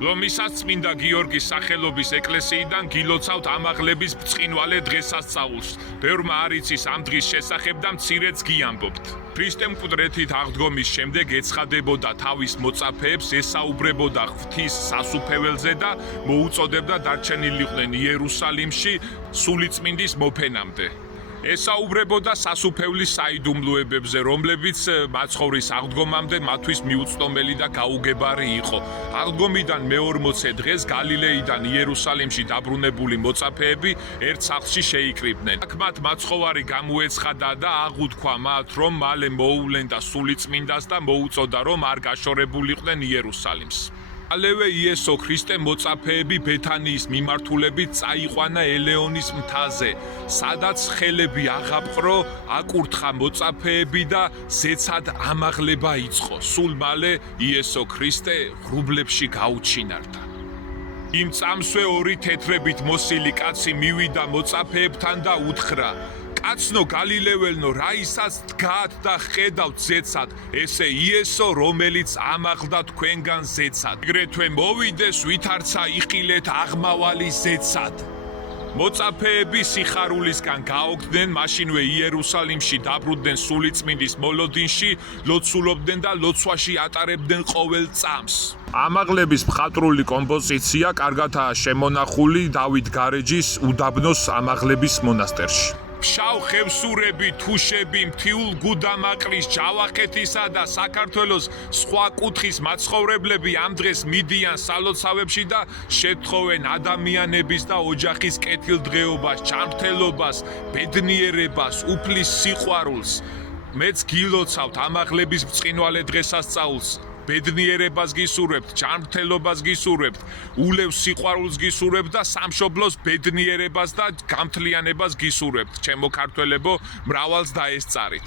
ლომისას წმინდა გიორგის სახელობის ეკლესიიდან გილოცავთ ამაღლების ბრწყინვალე დღესასწაულს. ბევრმა არ იცის ამ დღის შესახებ და მცირეც გიამბობთ. ქრისტე მკვდრეთით აღდგომის შემდეგ ეცხადებოდა თავის მოწაფეებს, ესაუბრებოდა ღვთის სასუფეველზე და მოუწოდებდა დარჩენილიყვნენ იერუსალიმში სულიწმინდის მოფენამდე. ესაუბრებოდა სასუფევლის საიდუმლოებებზე, რომლებიც მაცხოვრის აღდგომამდე მათთვის მიუწვდომელი და გაუგებარი იყო. აღდგომიდან მე-40 დღეს გალილეიდან იერუსალიმში დაბრუნებული მოწაფეები ერთ სახლში შეიკრიბნენ. აქ მათ მაცხოვარი გამოეცხადა და აღუთქვა მათ, რომ მალე მოუვლენ და სულიწმინდას და მოუწოდა, რომ არ გაშორებულიყვნენ იერუსალიმს. ალევე იესო ქრისტე მოწაფეები ბეთანიის მიმართულებით წაიყვანა ელეონის მთაზე, სადაც ხელები აღაპყრო, აკურთხა მოწაფეები და ზეცად ამაღლება იწყო. სულ მალე იესო ქრისტე ღრუბლებში გაუჩინარდა. იმ წამსვე ორი თეთრებით მოსილი კაცი მივიდა მოწაფეებთან და უთხრა: კაცნო გალილეველნო, რა ისაც დგათ და ხედავთ ზეცად, ესე იესო, რომელიც ამაღლდა თქვენგან ზეცად. აგრეთვე მოვიდეს, ვითარცა იყილეთ აღმავალი ზეცად. მოწაფეები სიხარულისგან გაოგდნენ, მაშინვე იერუსალიმში დაბრუნდნენ სულიწმინდის მოლოდინში, ლოცულობდნენ და ლოცვაში ატარებდნენ ყოველ წამს. ამაღლების მხატვრული კომპოზიცია კარგადაა შემონახული დავით გარეჯის უდაბნოს ამაღლების მონასტერში. ფშავ ხევსურები, თუშები, მთიულ გუდამაყრის, ჯავახეთისა და საქართველოს სხვა კუთხის მაცხოვრებლები ამ დღეს მიდიან სალოცავებში და შეთხოვენ ადამიანების და ოჯახის კეთილდღეობას, ჯანმრთელობას, ბედნიერებას, უფლის სიყვარულს. მეც გილოცავთ ამაღლების ბრწყინვალე დღესასწაულს. ბედნიერებას გისურვებთ, ჯანმრთელობას გისურვებთ, ულევ სიყვარულს გისურვებთ და სამშობლოს ბედნიერებას და გამთლიანებას გისურვებთ. ჩემო ქართველებო, მრავალს დაესწარით.